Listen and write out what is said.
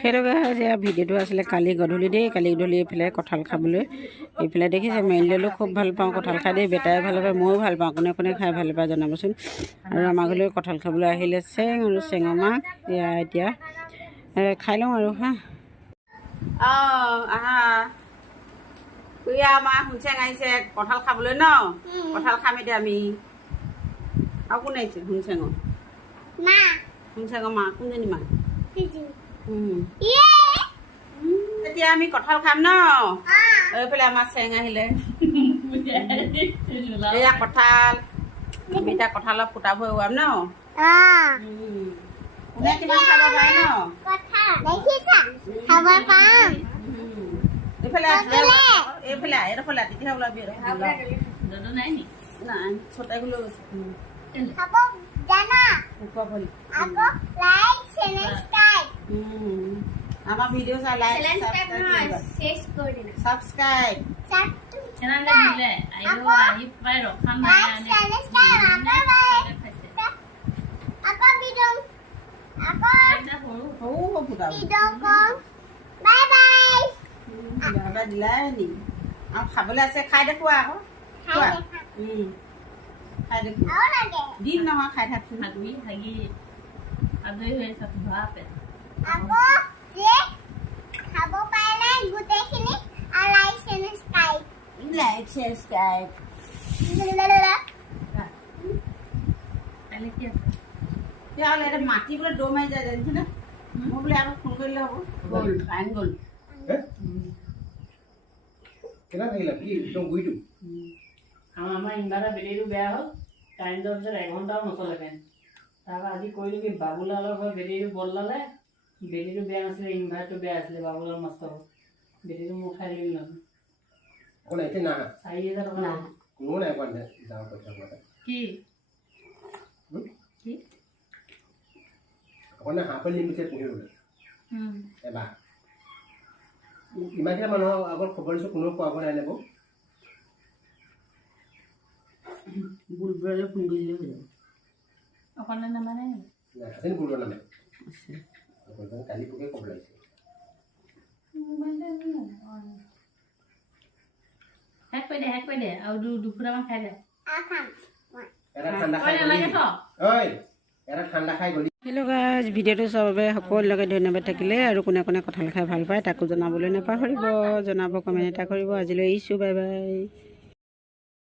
সেইটো যে ভিডিঅ'টো আছিলে কালি গধূলি দেই, কালি গধূলি এইফালে কঁঠাল খাবলৈ এইফালে দেখিছে মেলিলেও খুব ভাল পাওঁ কঁঠাল খাই দেই, বেটাই ভাল পায়, ময়ো ভাল পাওঁ, কোনে কোনে খাই ভাল পায় জনাবচোন। আৰু আমাৰ ঘৰলৈ কঁঠাল খাবলৈ আহিলে চেং আৰু চেঙৰ মাক, এয়া এতিয়া খাই লওঁ আৰু হা। আহা খুৰীয়া আমাৰ শুনচেং আহিছে কঁঠাল খাবলৈ ন, কঁঠাল খাম এতিয়া আমি। আৰু কোন আহিছে শুনচেঙৰ শুনচেঙৰ মা, কোনজনী মা? এতিয়া আমি কঁঠাল খাম ন, এইফালে আমাৰ চেং আহিলে। এয়া কঁঠাল, আমি এতিয়া কঁঠালৰ ফুটা ভৰুৱাম ন। কোনে কিমান খাব পাৰে ন? এইফালে এইফালে এইডোখৰলে তেতিয়াহে ওলাবি। নাই ছটাই গ'লেও আমার ভিডিও চাই লাইক সাবস্ক্রাইব চ্যানেলে দিলে আইও আহি পাই রখাম না আপা ভিডিও আপা এটা হৰু হৰু ফুটা ভিডিও কম বাই বাই বাবা দিলাই নি আও খাবলৈ আছে খাই দেখো আকৌ খাই খাই দেখো আও লাগে দিন নহয় খাই থাকছো হাগি হাগি আদৈ হৈ আছে ভাপে আকৌ যে খাব পাইলে গুটেখিনি আর লাইক সাবস্ক্রাইব তাহলে কি আছে ইয়া হলে এটা মাটি বলে ডো মাই যায় জানিছ না মই বলে আর ফোন করলে হবো গোল ফাইন গোল কেনা থাকিলা কি একদম গুইটো আমাৰ ইনভাৰ্টাৰ বেটেৰীটো বেয়া হ'ল, কাৰেণ্টৰ পিছত 1 ঘণ্টাও নচলে ফেন। তাৰপৰা আজি কৰিলোঁ কি বাবুলালৰ ঘৰ বেটেৰীটো বদলালে, বেটেৰীটো বেয়া নাছিলে, ইনভাৰ্টাৰটো বেয়া আছিলে, বাবুলাল নষ্ট হ'ল। বেটেৰীটো মই উঠাই লৈ ল'লোঁ। কোন এতিয়া না 4000 টকা নাই। কোনো নাই কোৱা যাওঁ পইচা মতে কি কি কোনে হাপল লিমিটেড পুহিবলৈ এবাৰ ইমানকেইটা মানুহৰ আগত খবৰ দিছোঁ কোনো কোৱাব নাই নেব বুলবুলে ফোন কৰিলে হৈ যাব অকণমান নামানে আছে নি বুলবুলৰ নামে কালি পোকে খবৰ লাগিছে হেক কৰি দে আৰু দুফুটামান খাই দে এটা ঠাণ্ডা খাই গলি ঐ এটা ঠাণ্ডা খাই গলি। হেল্ল' গাইজ, ভিডিঅ'টো চোৱাৰ বাবে সকলোকে ধন্যবাদ থাকিলে। আৰু কোনে কোনে কঁঠাল খাই ভাল পায় তাকো জনাবলৈ নাপাহৰিব, জনাব, কমেণ্ট এটা কৰিব। আজিলৈ এৰিছোঁ, বাই বাই।